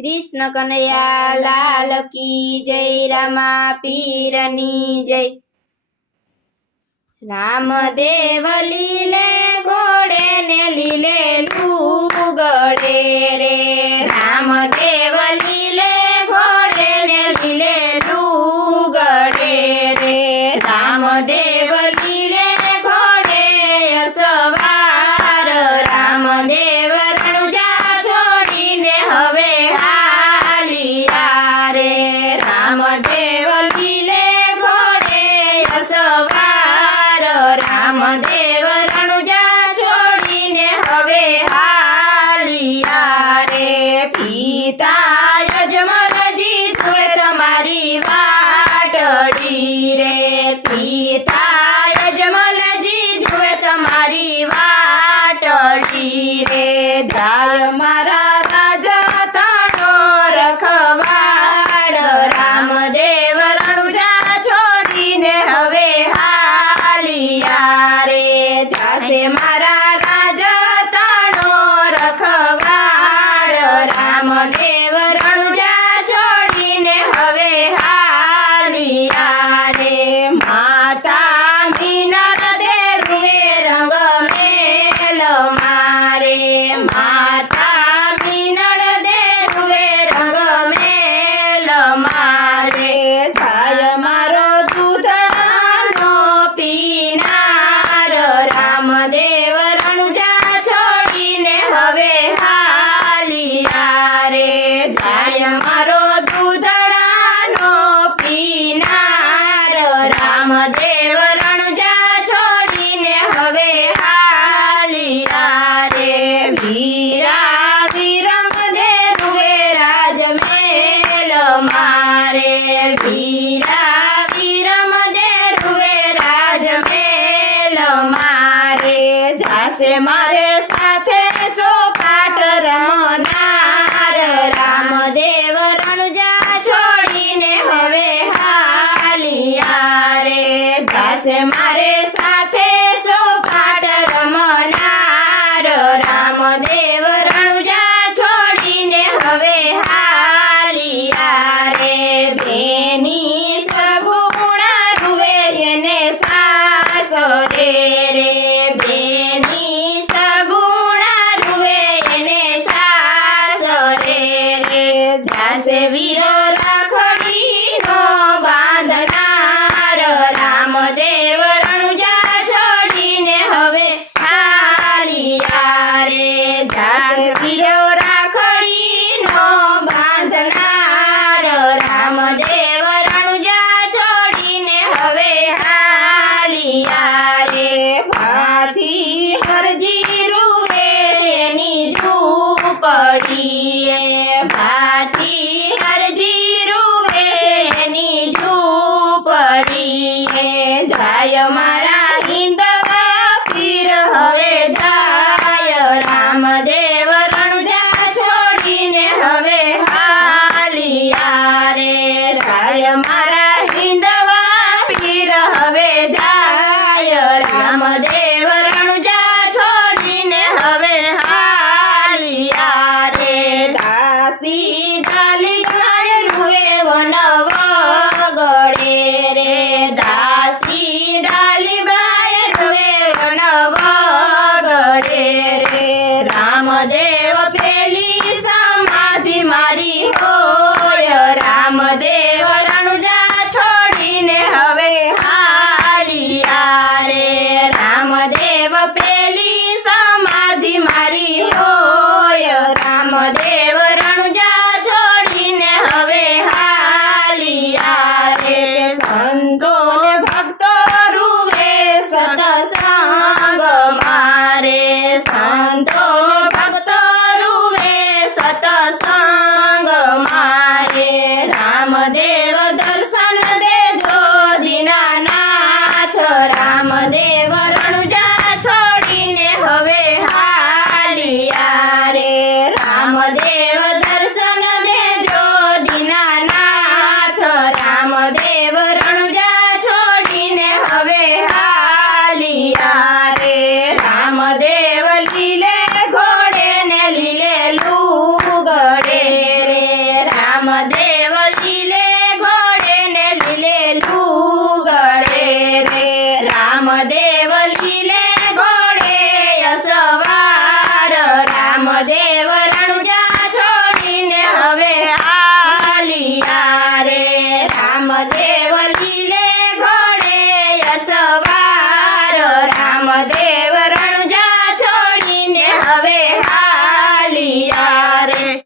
कृष्ण कन्हैया लाल की जय। रामा पीरनी जय। रामदेव लीले घोड़े ने लीले लूगड़े रे। रामदेव लीले घोड़े ने लीले लूगड़े रे। रामदेव लीले घोड़े सवार। रामदेव रણુજા છોડીને હવે હાલિયા રે। રામદેવ લીલે ઘોડે સવાર। રામદેવ રણુજા છોડીને હવે હાલિયા રે। પિતા યજમલજી જુએ તમારી વાટડી રે। પિતા યજમલજી જુએ તમારી વાટડી રે। જાય મારા રાજા તાણો રખવાડ। રામદેવ રણુજા છોડીને હવે હાલિયા રે। જાશે મારા રાજા તાણો રખવાડ। રામદેવ રણુજા છોડીને હવે હાલિયા રે। માતા મીનળ દેરુએ રંગ મેલ મારે। માતા મીનળ દેરુએ રંગ મેલ મારે। જાય મારો દૂધણાનો પીનાર। રામદેવ રણુજા છોડીને હવે હાલિયા રે। જાય મારો દૂધણાનો પીનાર। રામદેવ રણુજા છોડીને હવે હાલિયા રે। વીરા વિરમ દેરુએ રાજમેલ મારે। વીરા વિરમ દેરુએ રાજમેલ મારે। જાશે મારે સાથે ચોપાટ રમનાર। રામદેવ રણુજા છોડીને હવે હાલિયા રે। જાશે મારે સાથે ચોપાટ રમનાર। રામદેવ રણુજા છોડીને હવે હાલિયા રે। બેની સગુણા રૂવે એને સાસરે રે। બેની સગુણા રૂવે એને સાસરે રે। જાશે વીરો રાખડીનો બાંધનાર। રામદેવ રણુજા છોડીને હવે હાલિયા રે। જાશે વીરો રાખડીનો બાંધનાર। રામદેવ રણુજા છોડીને હવે હાલિયા રે। ભાથી હરજી રૂવે એની ઝૂંપડી રે। ભાથી હરજી રૂવે એની ઝૂંપડી રે। જાય મારા હિંદવા પીર હવે જાય। રામદેવ રણુજા છોડીને હવે હાલિયા રે। જાય મારા હિંદવા પીર હવે જાય। રામદેવ રણુજા છોડીને હવે હાલિયા રે। દાસી ડાલી ગાય રૂએ વન વગડે રે। દાસી ડાલી બાય રૂએ વન વગડે રે। રામદેવ પેલી સમાધિ મારી હોય। રામદેવ રણુજા છોડીને હવે હાલિયા રે। રામદેવ પેલી સમાધિ મારી હોય। રામદેવ રણુજા છોડીને હવે હાલિયા રે। સંતોને ભક્તો રૂવે સતસંગ મારે। સંતો ભક્તો રૂવે સતસંગ મારે। રામદેવ દર્શન દેજો દીનાનાથ। રામદેવ રણુજા છોડીને હવે હાલિયા રે। રામદેવ દર્શન દેજો દીનાનાથ। રામદેવ રણુજા છોડીને હવે હાલિયા રે। રામદેવ લીલે ઘોડે ને લીલે લૂગડે રે। રામદેવ લીલે ઘોડે અસવાર રામદેવ રણુજા છોડીને હવે હાલિયા રે રામદેવ લીલે ઘોડે અસવાર રામદેવ